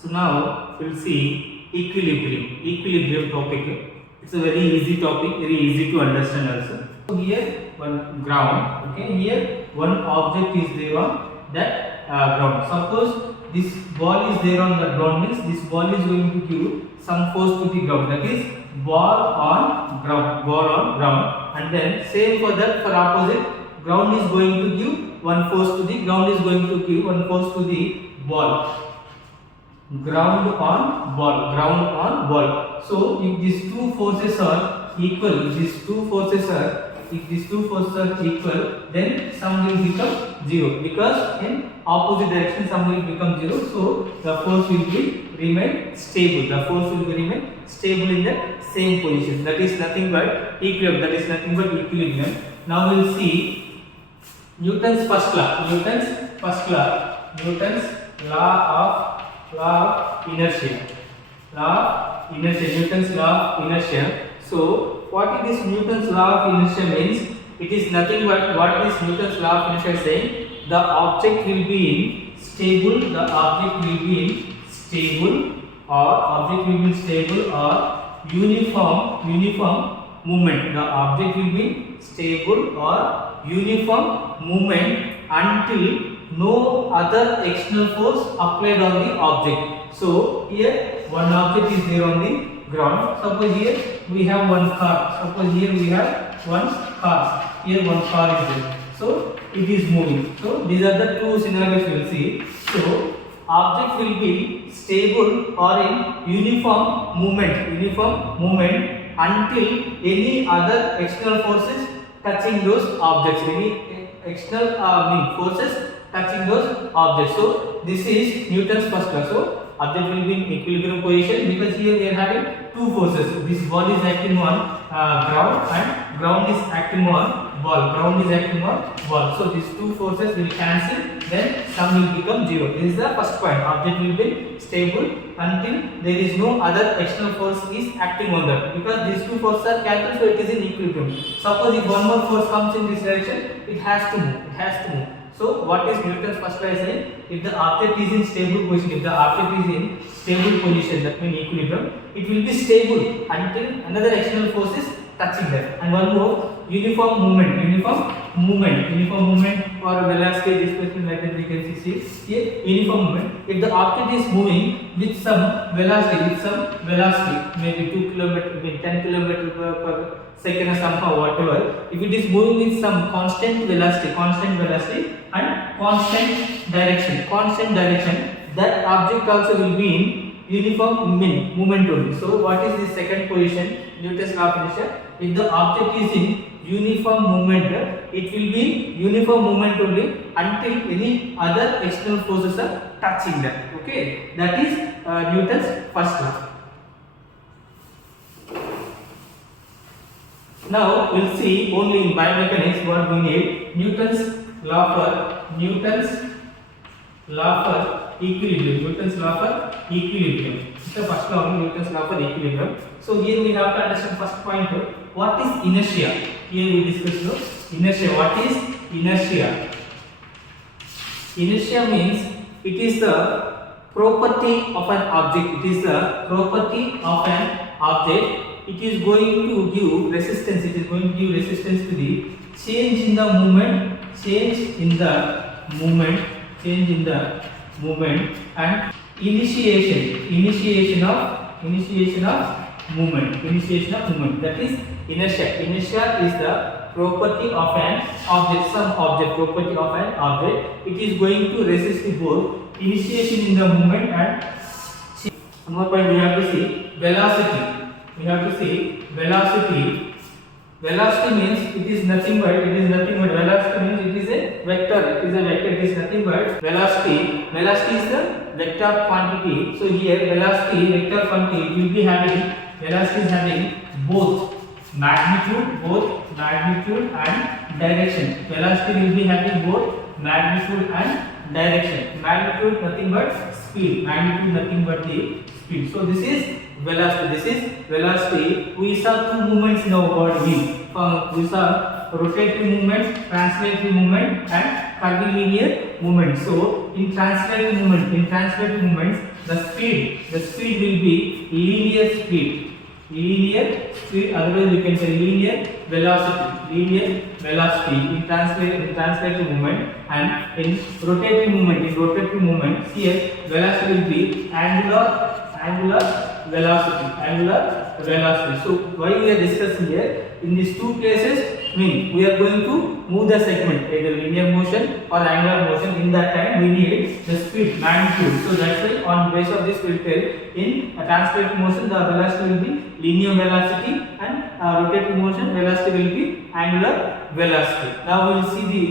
So now we'll see equilibrium. Equilibrium topic. It's a very easy topic, very easy to understand also. So here one ground. Okay, here one object is there on that ground. Suppose this ball is there on the ground, means this ball is going to give some force to the ground. That is ball on ground. Ball on ground. And then same for that, for opposite, ground is going to give one force to the ground is going to give one force to the ball. Ground on ball. So if these two forces are equal, if these two forces are equal, then sum will become 0, because in opposite direction sum will become 0. So the force will be remain stable. The force will be remain stable in the same position. That is nothing but equilibrium. That is nothing but equilibrium. Now we will see Newton's first law. Newton's law of inertia. Newton's law of inertia. So what is this Newton's law of inertia means? It is nothing but what is Newton's law of inertia saying? The object will be in stable. The object will be in stable or uniform movement. The object will be stable or uniform movement until no other external force applied on the object. So here one object is there on the ground. Suppose here we have one car. Here one car is there. So it is moving. So these are the two scenarios we will see. So object will be stable or in uniform movement until any other external forces touching those objects. Any external forces touching those objects. So this is Newton's first law. So object will be in equilibrium position, because here we are having two forces. This ball is acting on ground and ground is acting on ball. So these two forces will cancel, then sum will become 0. This is the first point. Object will be stable until there is no other external force is acting on that, because these two forces are cancelled, so it is in equilibrium. Suppose if one more force comes in this direction, it has to move. So what is Newton's first law saying? If the object is in stable position, that means equilibrium, it will be stable until another external force is touching that. And one more, uniform movement or velocity displacement, like that we can see here, uniform movement. If the object is moving with some velocity, maybe 2 km, maybe 10 km per second or somehow, whatever, if it is moving with some constant velocity and constant direction, that object also will be in uniform movement only. So what is the second position? Newton's law of inertia. If the object is in uniform movement, it will be uniform movement only until any other external forces are touching that. Okay, that is Newton's first law. Now we'll see only in biomechanics what we need. Newton's law for equilibrium. It's the first law of Newton's law for equilibrium. So here we have to understand first point, what is inertia. Here we discuss inertia. What is inertia? Inertia means it is the property of an object. It is going to give resistance. To the change in the movement and initiation of movement. That is inertia. Inertia is the property of an object. It is going to resist the both initiation in the movement and one more point we have to see velocity. Velocity means it is nothing but velocity means it is a vector. It is nothing but velocity. Velocity is the vector quantity. So here velocity, vector quantity will be having, velocity is having both magnitude and direction. Velocity will be having both magnitude and direction. Magnitude nothing but speed. The speed. So this is velocity. We saw two movements in our body. We saw rotatory movement, translatory movement, and curvilinear movement. So in translated movements, the speed will be linear speed. Otherwise we can say linear velocity in translated movement. And in rotating movement, here velocity will be angular velocity. So why we are discussing here, in these two places, we are going to move the segment either linear motion or angular motion. In that time we need the speed, magnitude. So that's why on base of this we will tell in a translated motion the velocity will be linear velocity, and rotating motion velocity will be angular velocity. Now we will see the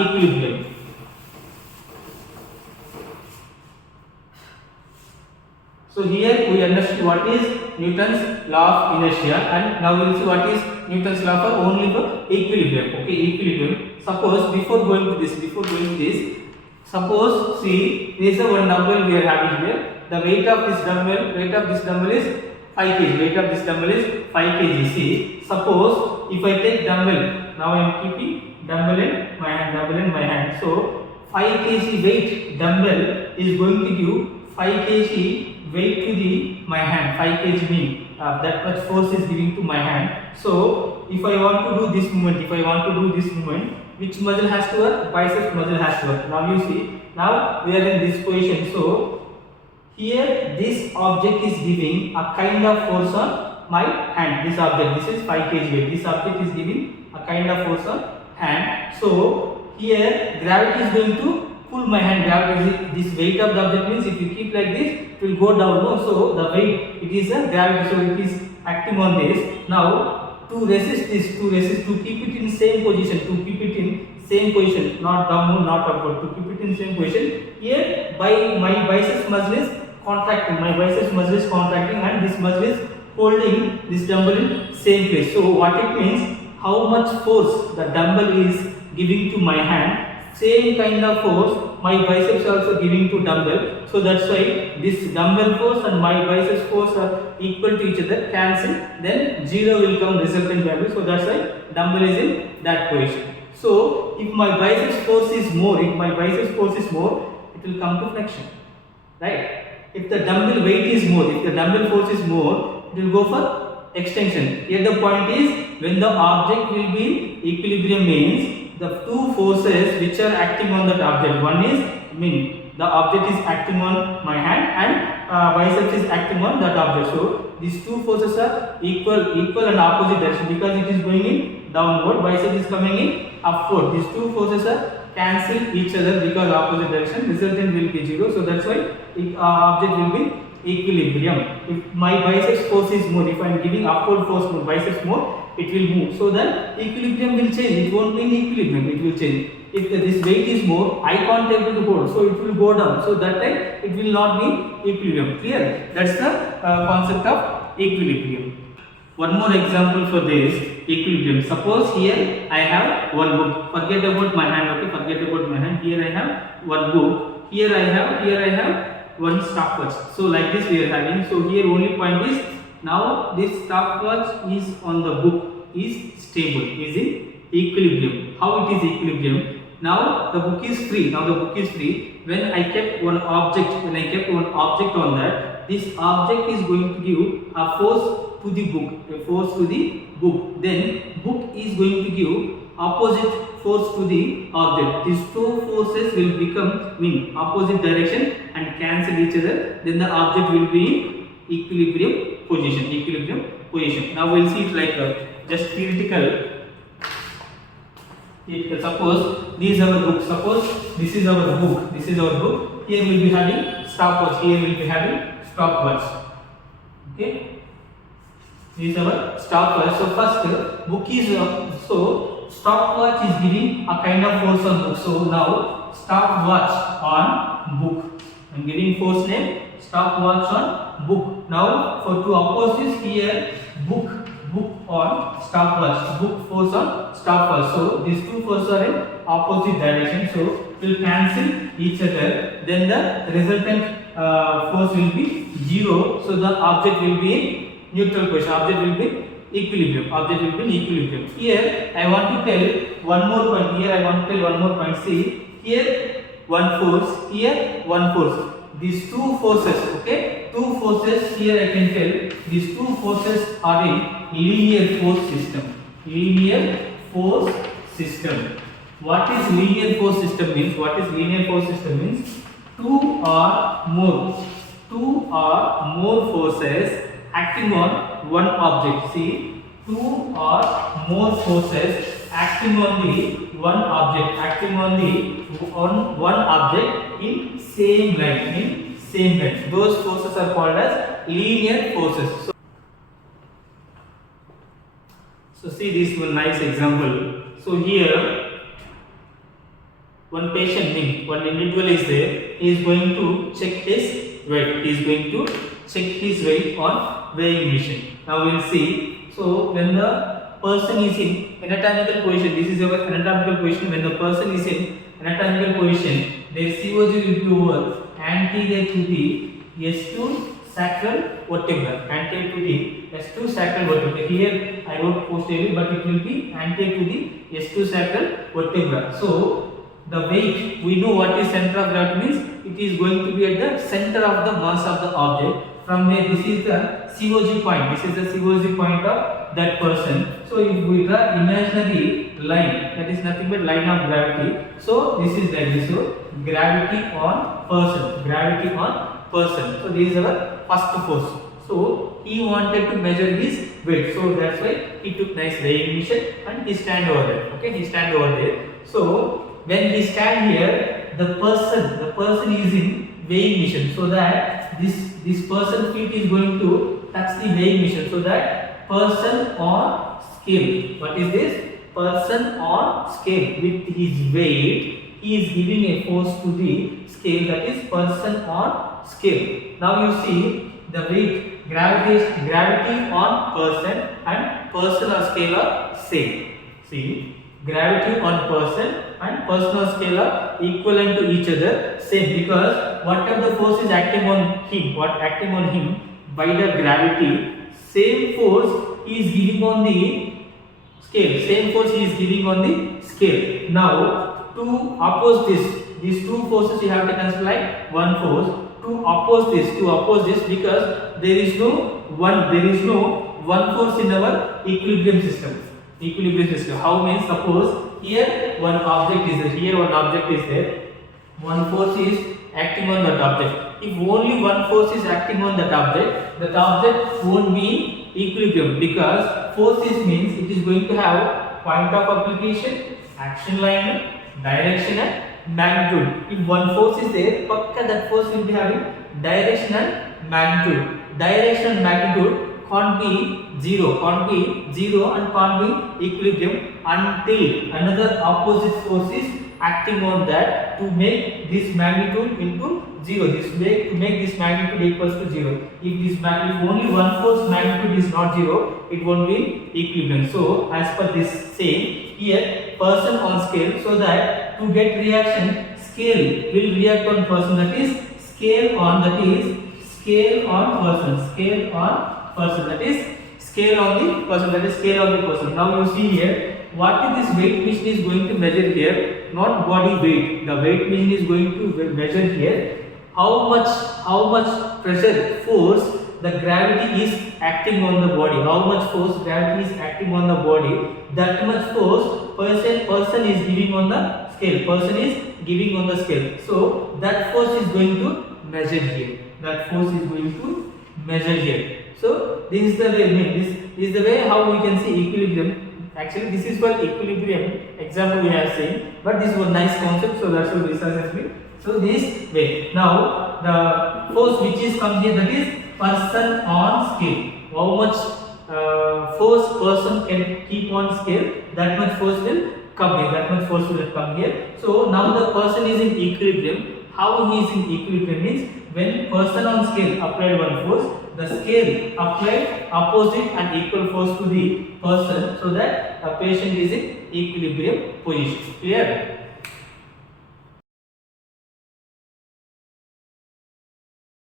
equilibrium. So here we understood what is Newton's law of inertia, and now we will see what is Newton's law for only for equilibrium. Okay, equilibrium. Suppose before going to this, suppose see this is one dumbbell we are having here. The weight of this dumbbell is 5 kg. Weight of this dumbbell is 5 kg. See, suppose if I take dumbbell, now I am keeping dumbbell in my hand. So 5 kg weight dumbbell is going to give 5 kg weight to my hand. 5 kg mean that much force is giving to my hand. So if I want to do this movement, which muscle has to work? Biceps muscle has to work. Now you see, now we are in this position. So here this object is giving a kind of force on my hand. This object, this is 5 kg weight. This object is giving a kind of force on hand. So here gravity is going to pull my hand. Gravity is this weight of the object means if you keep like this, it will go down. No? So the weight, it is a gravity, so it is acting on this. Now to resist this, to keep it in same position, not downward, not upward, to keep it in same position. Here by my biceps muscle is contracting, and this muscle is holding this dumbbell in same place. So what it means, how much force the dumbbell is giving to my hand, same kind of force my biceps also giving to dumbbell. So that's why this dumbbell force and my biceps force are equal to each other, cancel, then 0 will come resultant value. So that's why dumbbell is in that position. So if my biceps force is more, it will come to flexion, right? If the dumbbell weight is more, if the dumbbell force is more, it will go for extension. Here the point is, when the object will be in equilibrium means the two forces which are acting on that object, one is the object is acting on my hand and biceps is acting on that object. So these two forces are equal and opposite direction, because it is going in downward, biceps is coming in upward. These two forces are cancel each other because opposite direction, resultant will be 0. So that's why object will be equilibrium. If my biceps force is more, if I am giving upward force more, biceps more, it will move. So then equilibrium will change. It won't be in equilibrium, it will change. If this weight is more, I can't able to hold, so it will go down. So that time it will not be equilibrium. Clear? That's the concept of equilibrium. One more example for this equilibrium. Suppose here I have one book. Forget about my hand. Okay, forget about my hand. Here I have one book. Here I have one stopwatch. So like this we are having. So here only point is, now this stopwatch is on the book, is stable, is in equilibrium. How it is equilibrium? Now the book is free. When I kept one object, on that, this object is going to give a force to the book. Then book is going to give opposite force to the object. These two forces will become in opposite direction and cancel each other. Then the object will be in equilibrium position. Now we will see it like just theoretical. Suppose this is our book. This is our book. Here we will be having stopwatch. Okay. This is our stopwatch. So first book is so stopwatch is giving a kind of force on book. So now stopwatch on book. I am giving force name stopwatch on book. Now for to oppose this, here book on stopwatch, book force on stopwatch. So these two forces are in opposite direction, so it will cancel each other. Then the resultant force will be 0. So the object will be in neutral position. Object will be equilibrium. Here I want to tell one more point. See, Here one force, here one force. These two forces, okay, two forces here I can tell. These two forces are in linear force system. Linear force system. What is linear force system means? What is linear force system means? Two or more forces acting on one object. See, two or more forces acting on the one object in same line. Those forces are called as linear forces. So see this one nice example. So here one patient, one individual is there. He is going to check his weight. He is going to check his weight on weighing machine. Now we will see. So when the person is in anatomical position, this is our anatomical position. When the person is in anatomical position, their COG will be over anterior to the S2 sacral vertebra. Anterior to the S2 sacral vertebra. Here I wrote posterior, but it will be anterior to the S2 sacral vertebra. So the weight, we know what is center of gravity means. It is going to be at the center of the mass of the object. From where this is the COG point. This is the COG point of that person. So if we draw imaginary line, that is nothing but line of gravity. So this is like this. So gravity on person. So this is our first force. So he wanted to measure his weight. So that's why he took nice weighing machine and he stand over there. Okay, he stand over there. So when he stand here, the person is in weighing machine, so that this person feet is going to touch the weighing machine, so that person on scale. What is this? Person on scale with his weight, he is giving a force to the scale, that is person on scale. Now you see the weight, gravity on person and person on scale are same. See, gravity on person and personal scale are equivalent to each other, same, because whatever the force is acting on him by the gravity, same force he is giving on the scale. Now to oppose these two forces you have to consider like one force. To oppose this, because there is no one force in our equilibrium system. How means, suppose here one object is there, one force is acting on that object. If only one force is acting on that object won't be equilibrium, because forces means it is going to have point of application, action line, direction and magnitude. If one force is there, pakka that force will be having direction and magnitude. Direction and magnitude can't be zero and can't be equilibrium until another opposite force is acting on that to make this magnitude into zero. To make this magnitude equals to zero. If only one force magnitude is not zero, it won't be equilibrium. So as per this same, here person on scale, so that to get reaction, scale will react on person, that is scale on person, that is scale on the person. Now you see here, what is this weight machine is going to measure here? Not body weight. The weight machine is going to measure here how much pressure, force the gravity is acting on the body. How much force gravity is acting on the body? That much force person is giving on the scale. So that force is going to measure here. So this is the way. This is the way how we can see equilibrium. Actually, this is for equilibrium example we have seen, but this was nice concept, so that's what research has been. So this way. Now the force which is comes here, that is person on scale. How much force person can keep on scale, that much force will come here. So now the person is in equilibrium. How he is in equilibrium means, when person on scale applied one force, the scale applied opposite and equal force to the person, so that the patient is in equilibrium position. Clear?